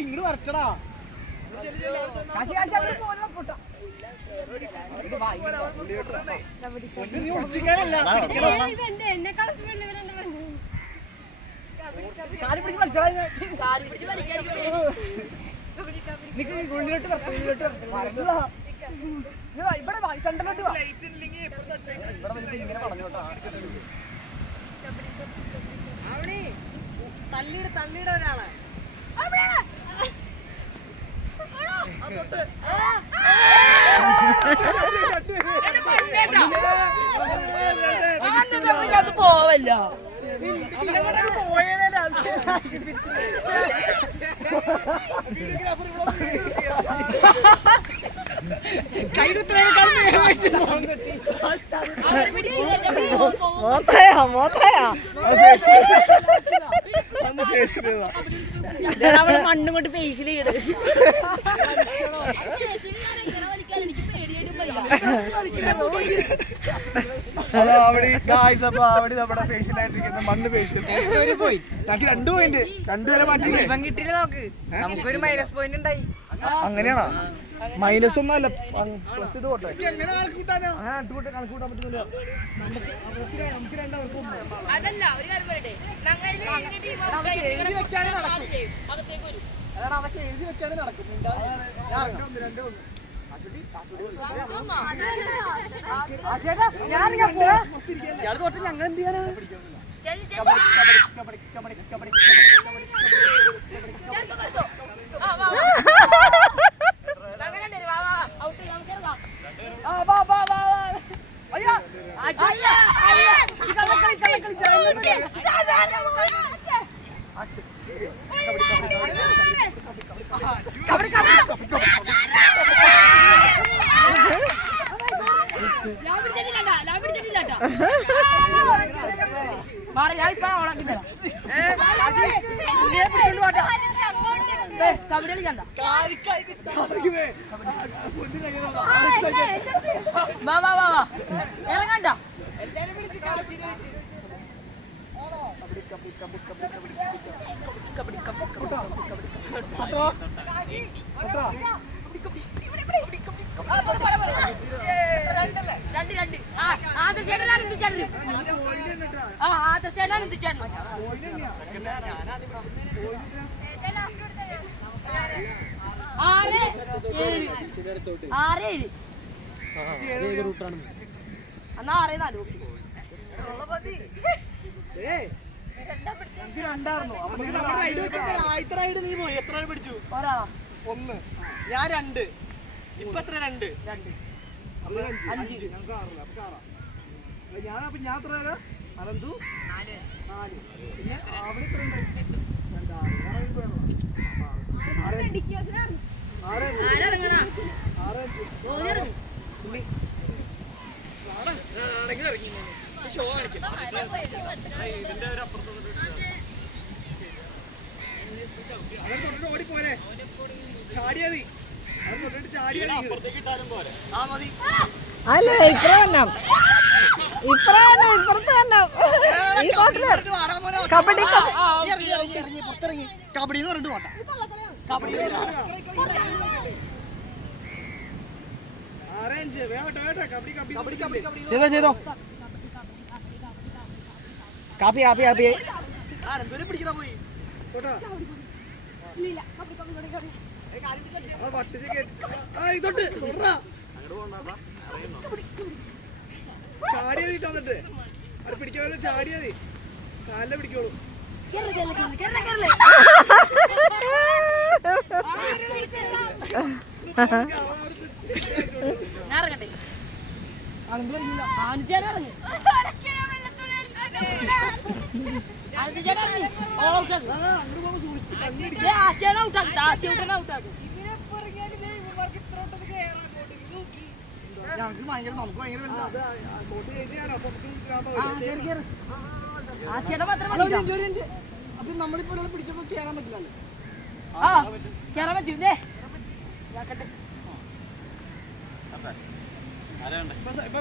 ഇങ്ങോട്ട് വരക്കടാ. തള്ളിയുടെ ഒരാളെ പോവല്ല മണ്ണും കൊണ്ട് ഫേഷ്യൽ ചെയ്യണത്. അവിടെ നമ്മുടെ ഫേഷ്യലായിട്ടിരിക്കുന്ന മണ്ണ് ഫേഷ്യൽ പോയി. നമുക്ക് 2 പോയിന്റ് 2 വരെ മാറ്റില്ലേ? ഇവൻ കിട്ടിയില്ല. നോക്ക്, നമുക്കൊരു മൈനസ് പോയിന്റ് ഉണ്ടായി. അങ്ങനെയാണോ? മൈനസ് ഒന്നും അല്ല, പ്ലസ് ഇത് പോട്ടെ. അങ്ങനെ കണക്ക് കൂട്ടാൻ പറ്റുന്നില്ല. അതല്ല, ഒരു കാര്യം പറയട്ടെ, അതൊക്കെ എഴുതി വെച്ചാണ് നടക്കും. ഞങ്ങൾ എന്ത് ചെയ്യാനാണ്? നീ പോയി എത്ര പിടിച്ചു? 1. ഞാൻ 2. ഇപ്പൊ എത്ര? 2. ഞാനപ്പൊ ഞാൻ എത്ര പേരാ? അനന്തു 4. പിന്നെ അവിടെ എത്ര ഉണ്ട്? 6. ഓടിപ്പോരെ, ചാടിയാതി. അല്ല, ഇപ്പുറത്ത് കബഡി കബഡി എന്ന് പറഞ്ഞിട്ട് പോട്ടെ. കബഡി ചെയ്തോ. കാപ്പി പിടിക്കാൻ പോയി കേട്ടോ. ചാടിയാതി തന്നിട്ട് അത് പിടിക്കാൻ ചാടിയാതി. കാലിലെ പിടിക്കോളൂ. ഞങ്ങൾക്ക് ഭയങ്കര നമുക്ക് ഭയങ്കര വലുതാ. അപ്പൊ നമ്മളിപ്പോ ഒരാളെ പിടിച്ചപ്പോ കേറാൻ പറ്റില്ലല്ലോ. കേറാൻ പറ്റൂലേ? ഇപ്പൊ